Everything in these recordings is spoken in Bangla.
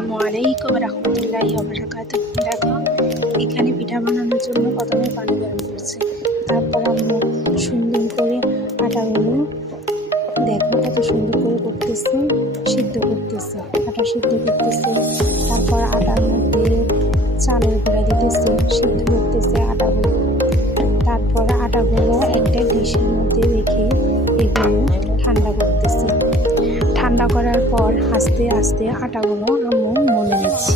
আসসালামু আলাইকুম রহমতুল্লাহি ওয়া বারাকাতুহু। দেখো এখানে পিঠা বানানোর জন্য প্রথমে পানি গরম করছে, তারপর আমরা সুন্দর করে আটাগুলো দেখো কত সুন্দর করে করতেছে, সিদ্ধ করতেছে, আটা সিদ্ধ করতেছে। তারপর আটার মধ্যে চালের গুঁড়া দিতেছে, সিদ্ধ করতেছে আটাগুলো। তারপর আটাগুলো একটা ডিশের মধ্যে রেখে এগুলো ঠান্ডা করতেছে। ঠান্ডা করার পর আস্তে আস্তে আটাগুলো আম্মু মলে নিচ্ছে।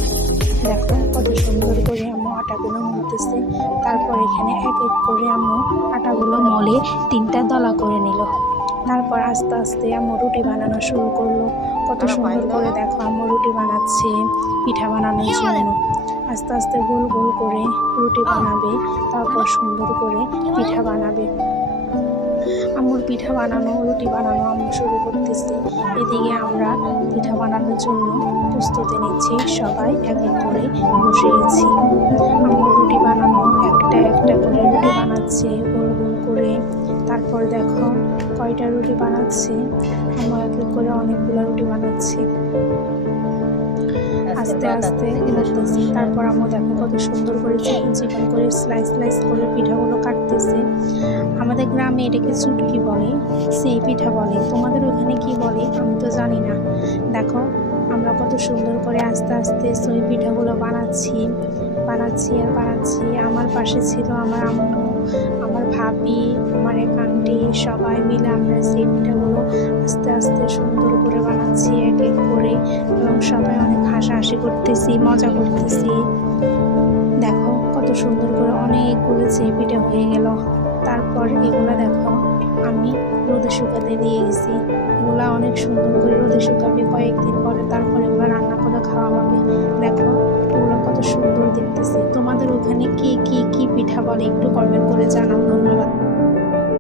দেখো কত সুন্দর করে আম্মু আটাগুলো মলতেছে। তারপর এখানে এক এক করে আম্মু আটাগুলো মলে 3টা দলা করে নিল। তারপর আস্তে আস্তে আম্মু রুটি বানানো শুরু করলো। কত সুন্দর করে দেখো আম্মু রুটি বানাচ্ছে পিঠা বানানোর জন্য। আস্তে আস্তে গোল গোল করে রুটি বানাবে, তারপর সুন্দর করে পিঠা বানাবে। আম্মুর পিঠা বানানো রুটি বানানো আম্মু শুরু করতেছে। এদিকে আমরা পিঠা বানানোর জন্য প্রস্তুতি নিচ্ছি, সবাই এক এক করে বসে গেছি। আম্মু রুটি বানানো একটা একটা করে রুটি বানাচ্ছে গোল গোল করে। তারপর দেখো কয়টা রুটি বানাচ্ছে, আম্মু এক এক করে অনেকগুলো রুটি বানাচ্ছে আস্তে আস্তে করতেছে। তারপর আম্মু দেখো কত সুন্দর করে চিকন চিকন করে স্লাইস স্লাইস করে পিঠাগুলো কাটতেছে। আমাদের গ্রামে এটাকে চুটকি বলে, সেই পিঠা বলে। তোমাদের ওখানে কি বলে আমি তো জানি না। দেখো আমরা কত সুন্দর করে আস্তে আস্তে সেই পিঠাগুলো বানাচ্ছি আর বানাচ্ছি। আমার পাশে ছিল আমার আম্মু, আমার ভাবি, আমার এক আন্টি, সবাই মিলে আমরা সেই পিঠাগুলো আস্তে আস্তে সুন্দর করে বানাচ্ছি এক এক করে, এবং সবাই অনেক হাসাহাসি করতেছি, মজা করতেছি। দেখো কত সুন্দর করে অনেকগুলো সেই পিঠা হয়ে গেল। তারপর এগুলো দেখো আমি রোদে শুকাতে দিয়ে গেছি। এগুলো অনেক সুন্দর করে রোদে শুকাবে কয়েকদিন পরে, তারপরে এগুলো রান্না করে খাওয়া হবে। দেখো এগুলো কত সুন্দর দেখতেছে। তোমাদের ওখানে কি কি কি পিঠা বলে একটু কমেন্ট করে জানাও। ধন্যবাদ।